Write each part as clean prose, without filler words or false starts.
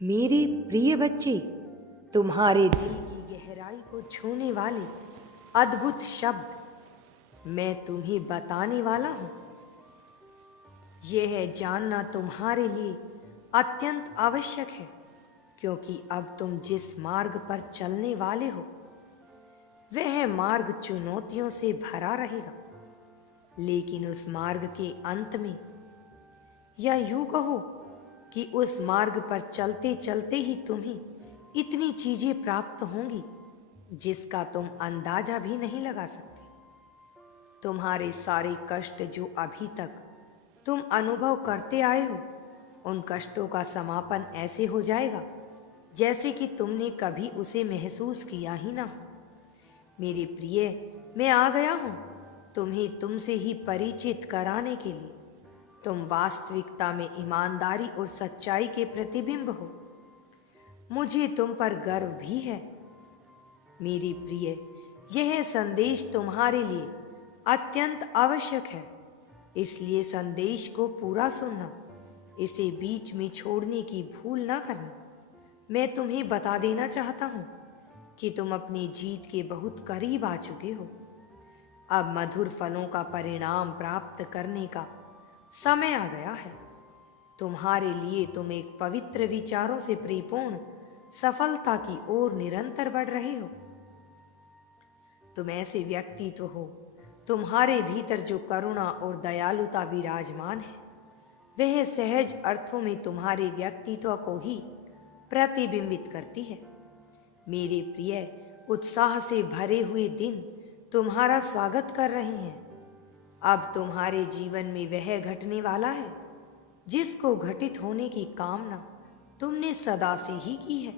मेरे प्रिय बच्चे, तुम्हारे दिल की गहराई को छूने वाले अद्भुत शब्द मैं तुम्हें बताने वाला हूं। यह जानना तुम्हारे लिए अत्यंत आवश्यक है, क्योंकि अब तुम जिस मार्ग पर चलने वाले हो वह मार्ग चुनौतियों से भरा रहेगा। लेकिन उस मार्ग के अंत में, या यूं कहो कि उस मार्ग पर चलते चलते ही तुम्हें इतनी चीजें प्राप्त होंगी जिसका तुम अंदाजा भी नहीं लगा सकते। तुम्हारे सारे कष्ट जो अभी तक तुम अनुभव करते आए हो, उन कष्टों का समापन ऐसे हो जाएगा जैसे कि तुमने कभी उसे महसूस किया ही ना हो। मेरे प्रिय, मैं आ गया हूं तुम्हें तुमसे ही परिचित कराने के लिए। तुम वास्तविकता में ईमानदारी और सच्चाई के प्रतिबिंब हो। मुझे तुम पर गर्व भी है। मेरी प्रिय, यह संदेश तुम्हारे लिए अत्यंत आवश्यक है, इसलिए संदेश को पूरा सुनना, इसे बीच में छोड़ने की भूल ना करना। मैं तुम्हें बता देना चाहता हूं कि तुम अपनी जीत के बहुत करीब आ चुके हो। अब मधुर फलों का परिणाम प्राप्त करने का समय आ गया है। तुम्हारे लिए तुम एक पवित्र विचारों से परिपूर्ण सफलता की ओर निरंतर बढ़ रहे हो। तुम ऐसे व्यक्तित्व हो, तुम्हारे भीतर जो करुणा और दयालुता विराजमान है, वह सहज अर्थों में तुम्हारे व्यक्तित्व को ही प्रतिबिंबित करती है। मेरे प्रिय, उत्साह से भरे हुए दिन तुम्हारा स्वागत कर रहे हैं। अब तुम्हारे जीवन में वह घटने वाला है जिसको घटित होने की कामना तुमने सदा से ही की है,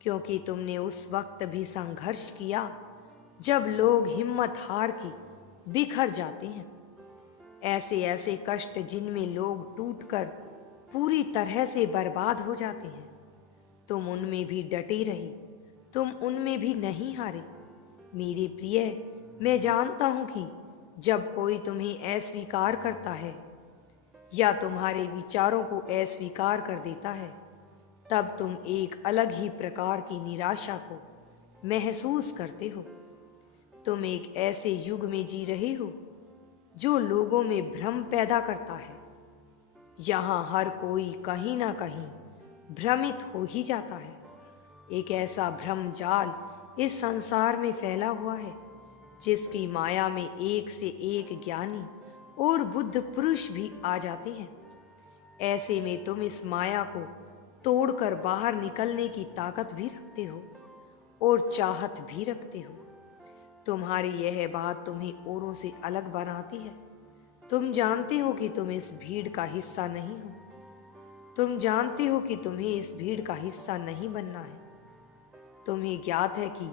क्योंकि तुमने उस वक्त भी संघर्ष किया जब लोग हिम्मत हार के बिखर जाते हैं। ऐसे ऐसे कष्ट जिनमें लोग टूटकर पूरी तरह से बर्बाद हो जाते हैं। तुम उनमें भी डटे रहे, तुम उनमें भी नहीं हारे। मेरे प्रिय, मैं जानता हूं कि जब कोई तुम्हें अस्वीकार करता है या तुम्हारे विचारों को अस्वीकार कर देता है, तब तुम एक अलग ही प्रकार की निराशा को महसूस करते हो। तुम एक ऐसे युग में जी रहे हो जो लोगों में भ्रम पैदा करता है। यहाँ हर कोई कहीं ना कहीं भ्रमित हो ही जाता है। एक ऐसा भ्रम जाल इस संसार में फैला हुआ है जिसकी माया में एक से एक ज्ञानी और बुद्ध पुरुष भी आ जाते हैं। ऐसे में तुम इस माया को तोड़कर बाहर निकलने की ताकत भी रखते हो और चाहत भी रखते हो। तुम्हारी यह बात तुम्हें औरों से अलग बनाती है। तुम जानते हो कि तुम इस भीड़ का हिस्सा नहीं हो। तुम जानते हो कि तुम्हें इस भीड़ का हिस्सा नहीं बनना है। तुम्हें ज्ञात है कि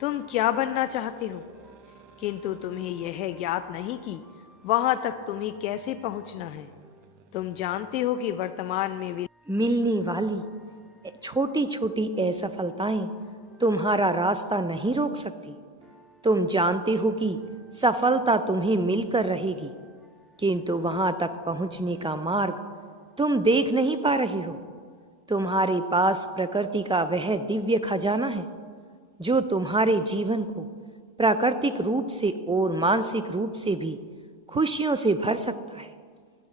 तुम क्या बनना चाहते हो, किंतु तुम्हें यह ज्ञात नहीं कि वहां तक तुम्हें कैसे पहुंचना है। तुम जानते हो कि वर्तमान में मिलने वाली छोटी छोटी असफलताएं तुम्हारा रास्ता नहीं रोक सकती। तुम जानते हो कि सफलता तुम्हें मिलकर रहेगी, किंतु वहां तक पहुंचने का मार्ग तुम देख नहीं पा रहे हो। तुम्हारे पास प्रकृति का वह दिव्य खजाना है जो तुम्हारे जीवन को प्राकृतिक रूप से और मानसिक रूप से भी खुशियों से भर सकता है।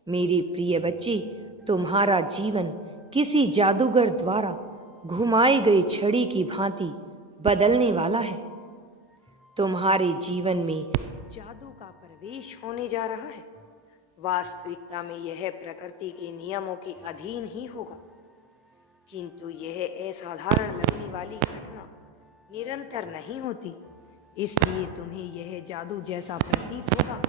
मेरे प्रिय बच्चे, तुम्हारा जीवन किसी जादूगर द्वारा घुमाई गई छड़ी की भांति बदलने वाला है। तुम्हारे जीवन में जादू का प्रवेश होने जा रहा है। वास्तविकता में यह प्रकृति के नियमों के अधीन ही होगा, किंतु यह असाधारण लगने वाली घटना निरंतर नहीं होती। इसलिए तुम्हें यह जादू जैसा प्रतीत होगा,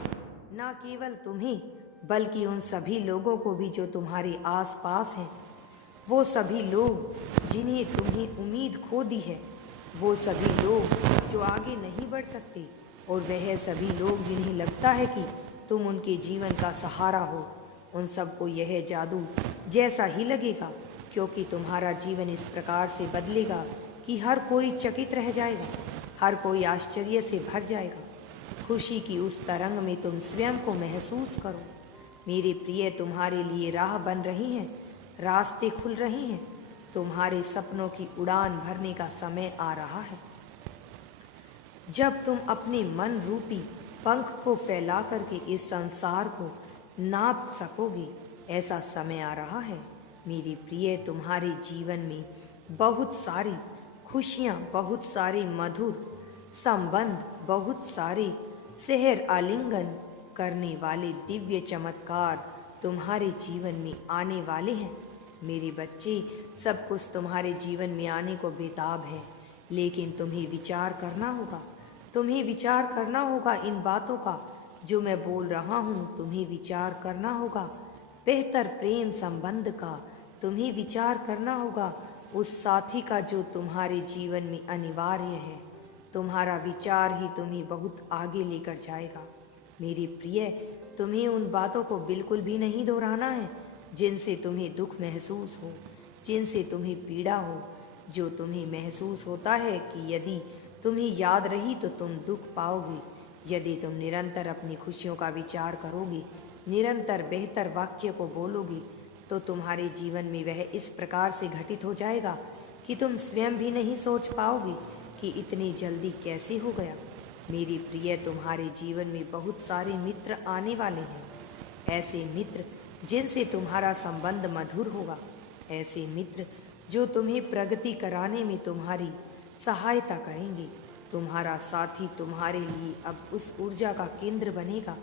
न केवल तुम्हें बल्कि उन सभी लोगों को भी जो तुम्हारे आसपास हैं। वो सभी लोग जिन्हें तुम्हें उम्मीद खो दी है, वो सभी लोग जो आगे नहीं बढ़ सकते, और वह सभी लोग जिन्हें लगता है कि तुम उनके जीवन का सहारा हो, उन सबको यह जादू जैसा ही लगेगा, क्योंकि तुम्हारा जीवन इस प्रकार से बदलेगा कि हर कोई चकित रह जाएगा, हर कोई आश्चर्य से भर जाएगा। खुशी की उस तरंग में तुम स्वयं को महसूस करो। मेरे प्रिय, तुम्हारे लिए राह बन रही हैं रास्ते खुल रहे हैं। तुम्हारे सपनों की उड़ान भरने का समय आ रहा है। जब तुम अपने मन रूपी पंख को फैला करके इस संसार को नाप सकोगे, ऐसा समय आ रहा है। मेरी प्रिय, तुम्हारे जीवन में बहुत सारी खुशियाँ, बहुत सारे मधुर संबंध, बहुत सारे सहर आलिंगन करने वाले दिव्य चमत्कार तुम्हारे जीवन में आने वाले हैं। मेरे बच्चे, सब कुछ तुम्हारे जीवन में आने को बेताब है, लेकिन तुम्हें विचार करना होगा। तुम्हें विचार करना होगा इन बातों का जो मैं बोल रहा हूँ। तुम्हें विचार करना होगा बेहतर प्रेम संबंध का। तुम्हें विचार करना होगा उस साथी का जो तुम्हारे जीवन में अनिवार्य है। तुम्हारा विचार ही तुम्हें बहुत आगे लेकर जाएगा। मेरी प्रिय, तुम्हें उन बातों को बिल्कुल भी नहीं दोहराना है जिनसे तुम्हें दुख महसूस हो, जिनसे तुम्हें पीड़ा हो। जो तुम्हें महसूस होता है कि यदि तुम्हें याद रही तो तुम दुख पाओगे। यदि तुम निरंतर अपनी खुशियों का विचार करोगे, निरंतर बेहतर वाक्य को बोलोगे, तो तुम्हारे जीवन में वह इस प्रकार से घटित हो जाएगा कि तुम स्वयं भी नहीं सोच पाओगे कि इतनी जल्दी कैसे हो गया। मेरी प्रिय, तुम्हारे जीवन में बहुत सारे मित्र आने वाले हैं। ऐसे मित्र जिनसे तुम्हारा संबंध मधुर होगा। ऐसे मित्र जो तुम्हें प्रगति कराने में तुम्हारी सहायता करेंगे। तुम्हारा साथी तुम्हारे लिए अब उस ऊर्जा का केंद्र बनेगा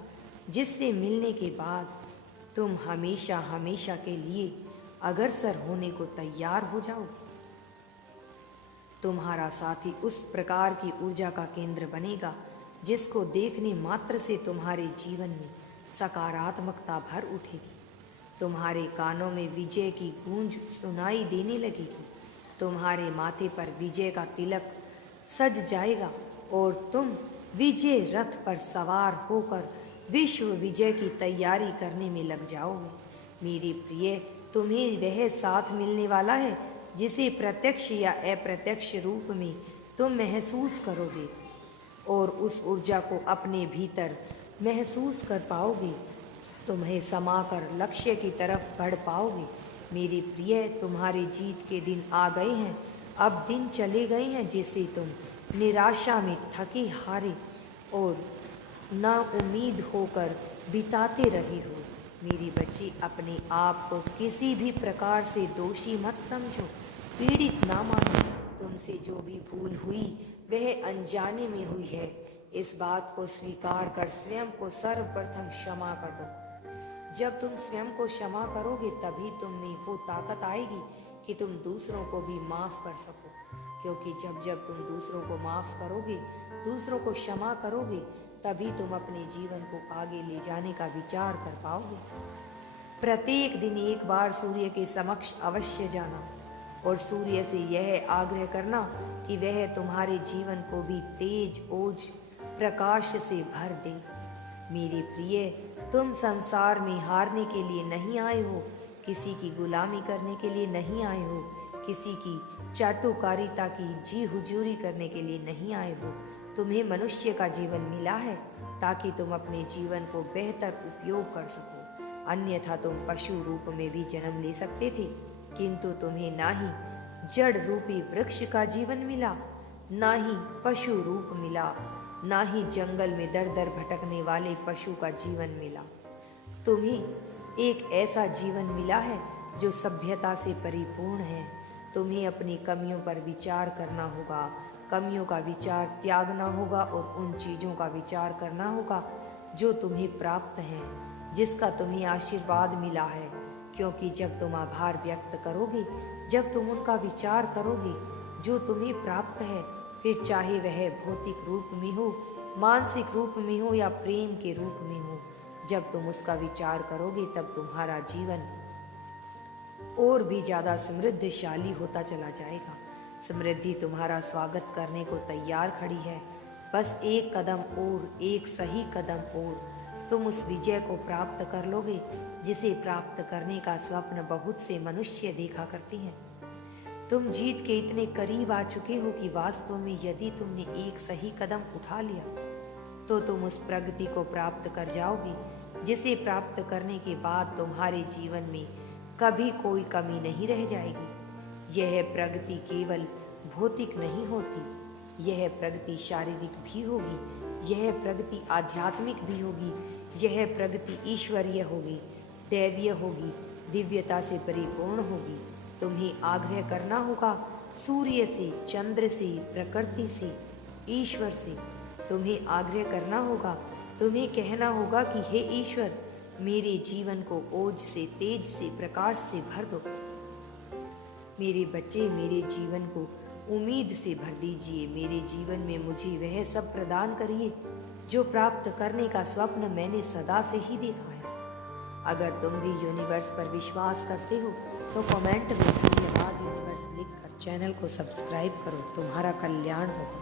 जिससे मिलने के बाद तुम हमेशा हमेशा के लिए अग्रसर होने को तैयार हो जाओगे। तुम्हारा साथी उस प्रकार की ऊर्जा का केंद्र बनेगा जिसको देखने मात्र से तुम्हारे जीवन में सकारात्मकता भर उठेगी। तुम्हारे कानों में विजय की गूंज सुनाई देने लगेगी। तुम्हारे माथे पर विजय का तिलक सज जाएगा और तुम विजय रथ पर सवार होकर विश्व विजय की तैयारी करने में लग जाओगे। मेरी प्रिय, तुम्हें वह साथ मिलने वाला है जिसे प्रत्यक्ष या अप्रत्यक्ष रूप में तुम महसूस करोगे और उस ऊर्जा को अपने भीतर महसूस कर पाओगे। तुम्हें समाकर लक्ष्य की तरफ बढ़ पाओगे। मेरी प्रिय, तुम्हारी जीत के दिन आ गए हैं। अब दिन चले गए हैं जिसे तुम निराशा में थके हारे और ना उम्मीद होकर बिताते रहे हो। मेरी बच्ची, अपने आप को किसी भी प्रकार से दोषी मत समझो, पीड़ित ना मानो। तुमसे जो भी भूल हुई वह अनजाने में हुई है। इस बात को स्वीकार कर स्वयं को सर्वप्रथम क्षमा कर दो। जब तुम स्वयं को क्षमा करोगे तभी तुम में वो ताकत आएगी कि तुम दूसरों को भी माफ कर सको। क्योंकि जब जब तुम दूसरों को माफ करोगे, दूसरों को क्षमा करोगे, तभी तुम अपने जीवन को आगे ले जाने का विचार कर पाओगे। प्रत्येक दिन एक बार सूर्य के समक्ष अवश्य जाना और सूर्य से यह आग्रह करना कि वह तुम्हारे जीवन को भी तेज ओज प्रकाश से भर दे। मेरे प्रिय, तुम संसार में हारने के लिए नहीं आए हो, किसी की गुलामी करने के लिए नहीं आए हो, किसी की चाटुकारिता की जी हुजूरी करने के लिए नहीं आए हो। तुम्हें मनुष्य का जीवन मिला है ताकि तुम अपने जीवन को बेहतर उपयोग कर सको। अन्यथा तुम पशु रूप में भी जन्म ले सकते थे, किंतु तुम्हें ना ही जड़ रूपी वृक्ष का जीवन मिला, ना ही पशु रूप मिला, ना ही जंगल में दर दर भटकने वाले पशु का जीवन मिला। तुम्हें एक ऐसा जीवन मिला है जो सभ्यता से परिपूर्ण है। तुम्हें अपनी कमियों पर विचार करना होगा, कमियों का विचार त्यागना होगा और उन चीज़ों का विचार करना होगा जो तुम्हें प्राप्त है, जिसका तुम्हें आशीर्वाद मिला है। क्योंकि जब तुम आभार व्यक्त करोगे, जब तुम उनका विचार करोगे जो तुम्हें प्राप्त है, फिर चाहे वह भौतिक रूप में हो, मानसिक रूप में हो या प्रेम के रूप में हो, जब तुम उसका विचार करोगे तब तुम्हारा जीवन और भी ज़्यादा समृद्धशाली होता चला जाएगा। समृद्धि तुम्हारा स्वागत करने को तैयार खड़ी है। बस एक कदम और, एक सही कदम और, तुम उस विजय को प्राप्त कर लोगे जिसे प्राप्त करने का स्वप्न बहुत से मनुष्य देखा करते हैं। तुम जीत के इतने करीब आ चुके हो कि वास्तव में यदि तुमने एक सही कदम उठा लिया तो तुम उस प्रगति को प्राप्त कर जाओगे जिसे प्राप्त करने के बाद तुम्हारे जीवन में कभी कोई कमी नहीं रह जाएगी। यह प्रगति केवल भौतिक नहीं होती, यह प्रगति शारीरिक भी होगी, यह प्रगति आध्यात्मिक भी होगी, यह प्रगति ईश्वरीय होगी, दैवीय होगी, दिव्यता से परिपूर्ण होगी। तुम्हें आग्रह करना होगा सूर्य से, चंद्र से, प्रकृति से, ईश्वर से। तुम्हें आग्रह करना होगा, तुम्हें कहना होगा कि हे ईश्वर, मेरे जीवन को ओज से, तेज से, प्रकाश से भर दो। मेरे बच्चे, मेरे जीवन को उम्मीद से भर दीजिए। मेरे जीवन में मुझे वह सब प्रदान करिए जो प्राप्त करने का स्वप्न मैंने सदा से ही देखा है। अगर तुम भी यूनिवर्स पर विश्वास करते हो तो कमेंट में धन्यवाद यूनिवर्स लिखकर चैनल को सब्सक्राइब करो। तुम्हारा कल्याण होगा।